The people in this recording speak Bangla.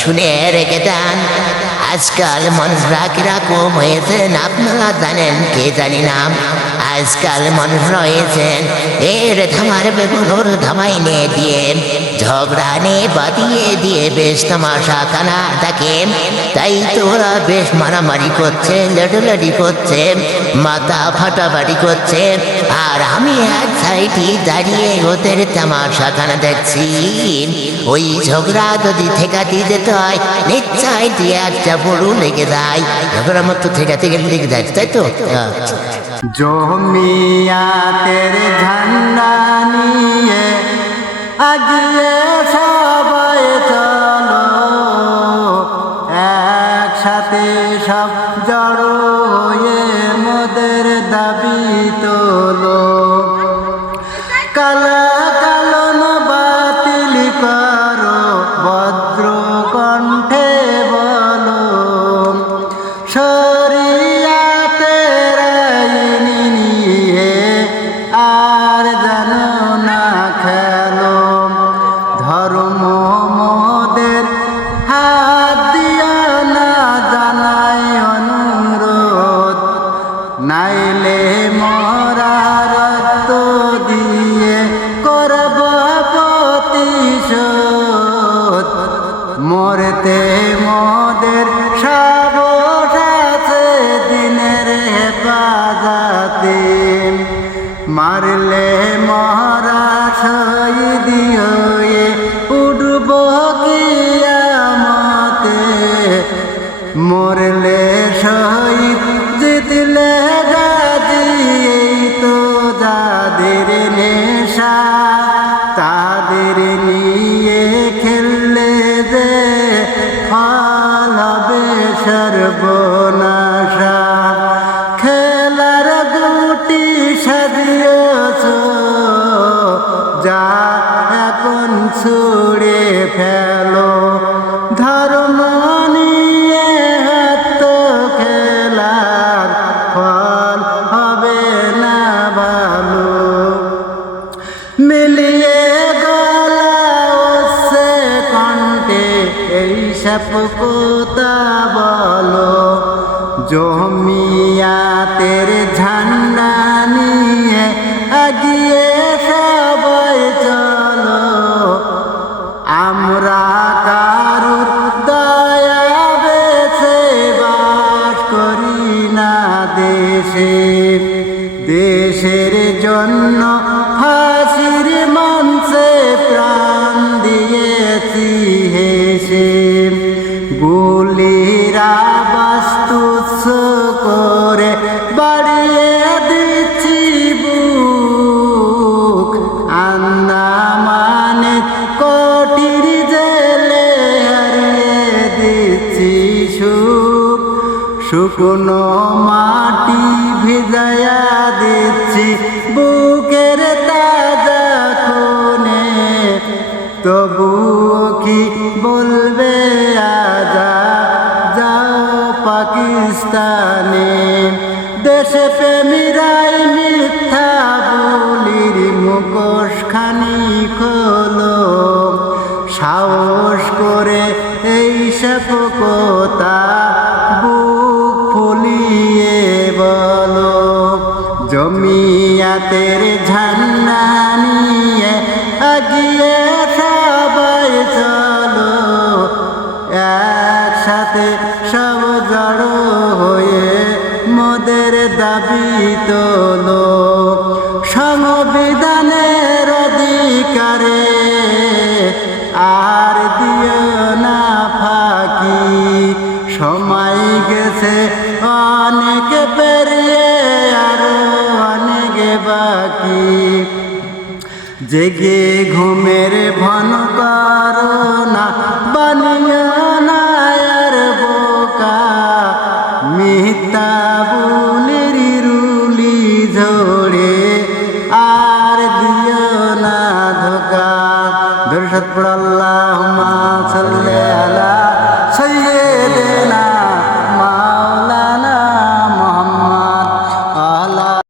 শুনে রেখে দেন, আজকাল মানুষরা কিরকম হয়েছেন আপনারা জানেন কে জানি না। আজকাল মানুষরা হয়েছেন এর ধামার বেগুনোর ধামাই নিয়ে দিয়ে ঝগড়া নিয়ে বাদিয়ে দিয়ে বেশ তামাশা কানা থাকে। তাই তো ওরা বেশ মারামারি করছে, লড়ালড়ি করছে, মাথা ফাটাফাটি করছে, আর আমি এক সাইডে দাঁড়িয়ে ওদের তামাশা কানা দেখছি। ওই ঝগড়া যদি ঠেকাতে যেতে হয় নিশ্চয় দিয়ে একটা বড় লেগে যায়, ঝগড়ার মতো ঠেকাতে গেলে লেগে যায়, তাই তো। জমিয়াতের ঝান্ডা নিয়ে আগিয়ে সবাই চলো, একসাথে সব জড়ো হয়ে মোদের দাবি তোলো। কালা কালন বাতিল করো, ভদ্র কণ্ঠে বলো, শরিয়াতের আইন নিয়ে আর জানো না খেলো। ধর্ম মোদের হাত দিয়া না জানাই অনুরোধ, নাইলে মরা রক্ত দিয়ে করব প্রতিশোধ। মরতে মোদের সাহস আছে দিনের হেফাজতে, মারলে মরা শহীদ হয়ে উঠব কিয়ামতে। মরলে শহীদ জিতলে গাজী, এই তো যাদের নেশা, তাদের নিয়ে খেললে যে ফল হবে সর্বনাশা। খেলার গুটি সাজিয়েছ যা এখন ছুড়ে ফেলো, ধর্ম নিয়ে হাত খেলার ফল হবে না ভালো। মিলিয়ে গলা হচ্ছে কণ্ঠে এই সব কথা বলো, জমিয়াতের ঝান্ডা নিয়ে আগিয়ে সবাই চলো। আমরা কারুর দয়া বেছে বাস করি না দেশে, দেশের জন্য ফাঁসির মঞ্চে প্রাণ দিয়েছি হেসে। গুলিরা বাস্তুচ্ছ করে বাড়িয়ে দিচ্ছি বুক, আন্দামানে কঠিন জেলে হারিয়ে দিচ্ছি সুখ। শুকনো মাটি ভিজায়া দিচ্ছি বুকের তাজা খুনে, তবুও কি বলবে আজা যাও পাকিস্তানে। দেশে প্রেমীরাই মিথ্যা বলির মুখোশ খানি খোলো, সাহস করে এই সব কথা বুক ফুলিয়ে বলো। জমিয়াতের ঝান্ডা নিয়ে আগিয়ে সবাই চলো, একসাথে সব জড়ো হয়ে মোদের দাবি তোলো। সংবিধানের অধিকারে আর দিও না ফাঁকি, সময় গেছে অনেক পেরিয়ে আরো অনেক বাকি। জেগে ঘুমের ভন করো না, বানিও না আর বোকা, মিথ্যা বুলির রুলি ঝরে আর দিও না ধোকা। দর্শক পড়াল